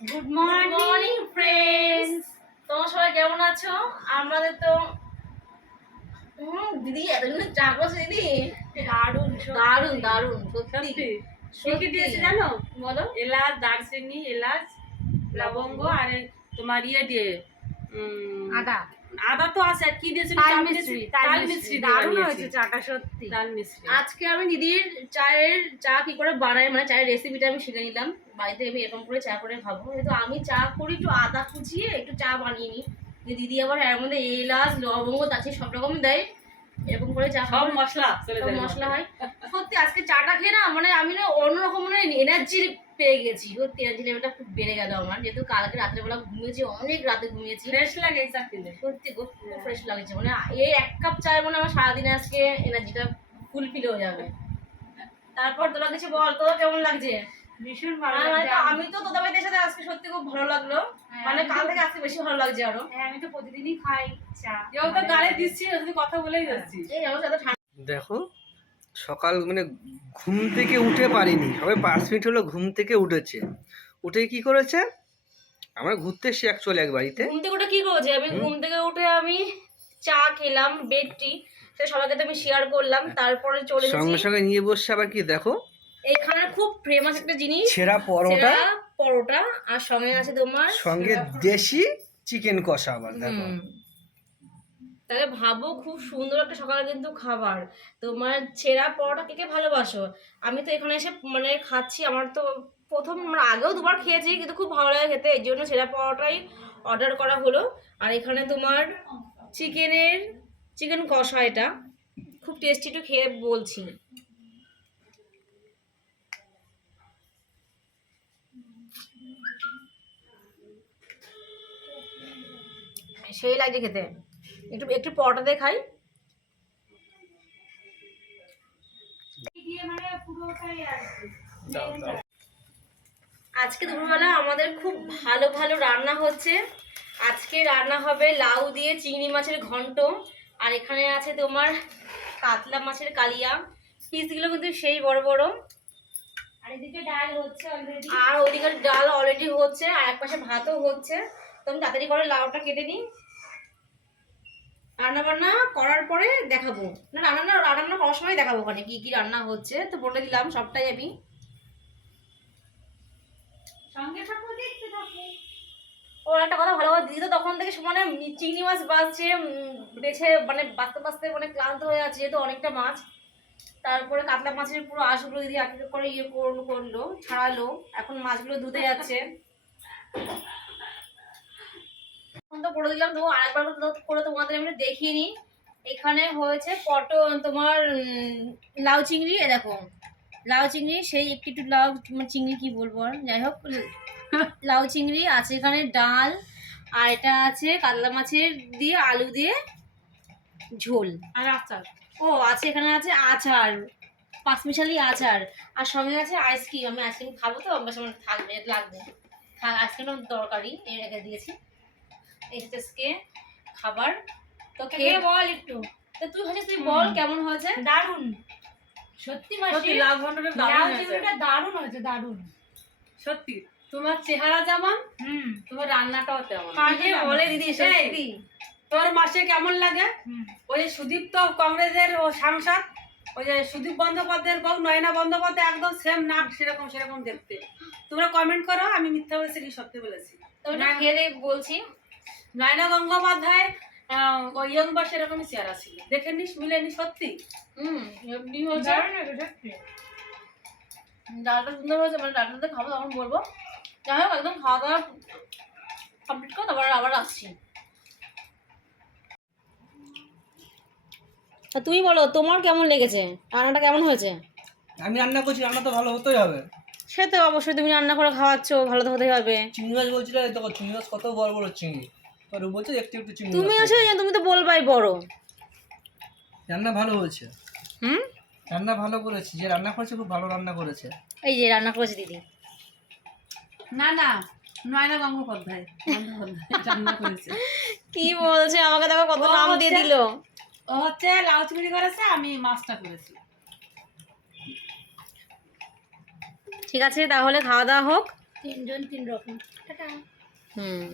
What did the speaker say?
Good morning friends তোমরা সবাই কেমন আছো? আমাদের তো দিদি এতদিন চা করছে দিদি। দারুণ দারুণ দারুণ সত্যি। দিয়েছে জানো? বলো। এলাচ দারচিনি এলাচ লবঙ্গ আর তোমার ইয়ে দিয়ে আদা। আদা তো আছে আর কি দিয়েছিল তাল মিশ্রি? তাল মিশ্রি দারুণ হয়েছে চাটা সত্যি। তাল মিশ্রি। আজকে আমি দিদির চায়ের চা কি করে বানাই মানে চায়ের রেসিপিটা আমি শিখে নিলাম। বাড়িতে আমি এরকম করে চা করে খাব। কিন্তু আমি চা করি একটু আদা কুচিয়ে একটু চা বানিয়ে নিই। দিদি আবার এর মধ্যে এলাচ লবঙ্গ দারচিনি সব রকম দেয়। এরকম করে চা সব মশলা সব মশলা হয়। সত্যি আজকে চাটা খেয়ে না মানে আমি না অন্যরকম মানে এনার্জি পেয়ে গেছি। এনার্জি লেভেলটা একটু বেড়ে গেল আমার। যেহেতু কালকে রাত্রেবেলা ঘুমিয়েছি অনেক রাতে ঘুমিয়েছি। ফ্রেশ লাগে চা খেলে সত্যি খুব ফ্রেশ লাগছে। মানে এই এক কাপ চায় মানে আমার সারাদিনে আজকে এনার্জিটা ফুলফিল হয়ে যাবে। তারপর তোরা কিছু বল তো কেমন লাগছে? ভীষণ ভালো লাগছে। আমি তো তোদের বাড়িতে সাথে আজকে সত্যি খুব ভালো লাগল। হ্যাঁ, মানে কাল থেকে আজকে বেশি ভালো লাগছে আরও। হ্যাঁ আমি তো প্রতিদিনই খাই চা। গালে দিচ্ছি কথা বলেই যাচ্ছি। এই আমার সাথে ঠান্ডা। দেখো সকাল মানে ঘুম থেকে উঠে পারিনি। সবাই পাঁচ মিনিট হলো ঘুম থেকে উঠেছে। উঠে কি করেছে? আমরা ঘুরতে এসছি অ্যাকচুয়ালি এক বাড়িতে। ঘুম থেকে উঠে কি করেছে? আমি ঘুম থেকে উঠে আমি চা খেলাম বেড টি সেটা সবাইকে তো আমি শেয়ার করলাম। তারপরে চলে সঙ্গে সঙ্গে নিয়ে বসছে আবার কি? দেখো। এখানে খুব ফেমাস একটা জিনিস। ছেঁড়া পরোটা। পরোটা। আর সঙ্গে আছে তোমার সঙ্গে দেশি চিকেন কষা আবার দেখো। তাহলে ভাবো খুব সুন্দর একটা সকালে কিন্তু খাবার। তোমার ছেঁড়া পরোটা কে কে ভালোবাসো? আমি তো এখানে এসে মানে খাচ্ছি, আমার তো প্রথম মানে আগেও দুবার খেয়েছি কিন্তু খুব ভালো লাগে খেতে এই জন্য ছেঁড়া পরোটাই অর্ডার করা হলো। আর এখানে তোমার চিকেনের, চিকেন কষা এটা, খুব টেস্টি একটু খেয়ে বলছি। সেই লাগছে খেতে। একটু একটু পরোটা দিয়ে খাই। দিয়ে মানে পুরোটাই আর কি। আজকে দুপুরবেলা আমাদের খুব ভালো ভালো রান্না হচ্ছে। আজকে রান্না হবে লাউ দিয়ে চিংড়ি মাছের ঘন্ট। আর এখানে আছে তোমার কাতলা মাছের কালিয়া। পিসগুলো কিন্তু সেই বড় বড়। আর এদিকে ডাল হচ্ছে অলরেডি আর ওদিকে ডাল অলরেডি হচ্ছে আর এক পাশে ভাতও হচ্ছে। তো আমি তাড়াতাড়ি করে লাউটা কেটে নিই। রান্না বান্না করার পরে দেখাবো। না রান্না রান্না করার সময় দেখাবো ওখানে কি কি রান্না হচ্ছে। তো বলে দিলাম সবটাই আমি। সঙ্গে থাকো দেখতে থাকো। ও একটা কথা ভালো কথা দিদি তো তখন থেকে মানে চিংড়ি মাছ বাঁচছে বেছে মানে বাঁচতে বাঁচতে মানে ক্লান্ত হয়ে আছে যেহেতু অনেকটা মাছ। তারপরে কাতলা মাছের পুরো আঁশগুলো দিদি এক করে ইয়ে করল করল ছাড়ালো। এখন মাছগুলো ধুতে যাচ্ছে। তো করে দিলাম তো আরেকবার করে তোমাদের আমি দেখিয়ে নিই। এখানে হয়েছে পটল তোমার লাউ চিংড়ি এ দেখো। লাউ চিংড়ি সেই একটু একটু লাউ চিংড়ি কি বলব যাই হোক লাউ চিংড়ি আছে এখানে ডাল আর এটা আছে কাতলা মাছের দিয়ে আলু দিয়ে ঝোল। আর আচার। ও আছে এখানে আছে আচার পাঁচমিশালি আচার আর সঙ্গে আছে আইসক্রিম। আমি আইসক্রিম খাব তো আমার সঙ্গে থাকবে লাগবে। থাক আইসক্রিম দরকারি এই রেখে দিয়েছি। আজকে খাবার। তো খেয়ে বল একটু। তো তুই হচ্ছে তুই বল কেমন হয়েছে? দারুণ। সত্যি মাসি? সত্যি লাভ ঘন্টাটা দারুণ হয়েছে। চিংড়িটা দারুণ হয়েছে দারুণ। সত্যি তোমার চেহারা যেমন হুম। তোমার রান্নাটাও তেমন। বলে দিদি সত্যি। তোর মাসে কেমন লাগে? ওই যে সুদীপ তো কংগ্রেসের ও সাংসদ ওই যে সুদীপ বন্দ্যোপাধ্যায়ের বউ নয়না বন্দ্যোপাধ্যায় একদম সেম নাক সেরকম সেরকম দেখতে। তোমরা কমেন্ট করো আমি মিথ্যা বলেছি কি সত্যি বলেছি? তো ওটা খেয়ে বলছি। নয়না গঙ্গোপাধ্যায় আহ, ওই ইয়ং বা সেরকমই চেহারা ছিল দেখে নিস মিলেনি সত্যি। হুম এমনি হয়েছে। সত্যি। ডালটা সুন্দর হয়েছে মানে ডালটাতে খাব তখন বলব। যাই হোক একদম খাওয়া দাওয়া কমপ্লিট করে তারপর আবার আসছি। তা তুমি বলো তোমার কেমন লেগেছে? রান্নাটা কেমন হয়েছে? আমি রান্না করছি রান্না তো ভালো হতেই হবে। সে তো অবশ্যই তুমি রান্না করে খাওয়াচ্ছ ভালো তো হতেই হবে। চিংড়ি মাছ বলছিল দেখো চিংড়ি মাছ কত বড় বড় চিংড়ি। আর ও বলছে একটু একটু চিংড়ি তুমি আছে তুমি তো বলবাই বড়। রান্না ভালো হয়েছে। হুম? রান্না ভালো করেছি যে রান্না করেছে খুব ভালো রান্না করেছে। এই যে রান্না করেছে দিদি। না না নয়না গঙ্গোপাধ্যায় রান্না করেছে। কি বলছে? আমাকে দেখো কত নাম দিয়ে দিল। ও হচ্ছে লাউ চিংড়ি করেছে আমি মাছটা করেছি। ঠিক আছে তাহলে খাওয়া দাওয়া হোক। তিনজন তিন রকম। হুম।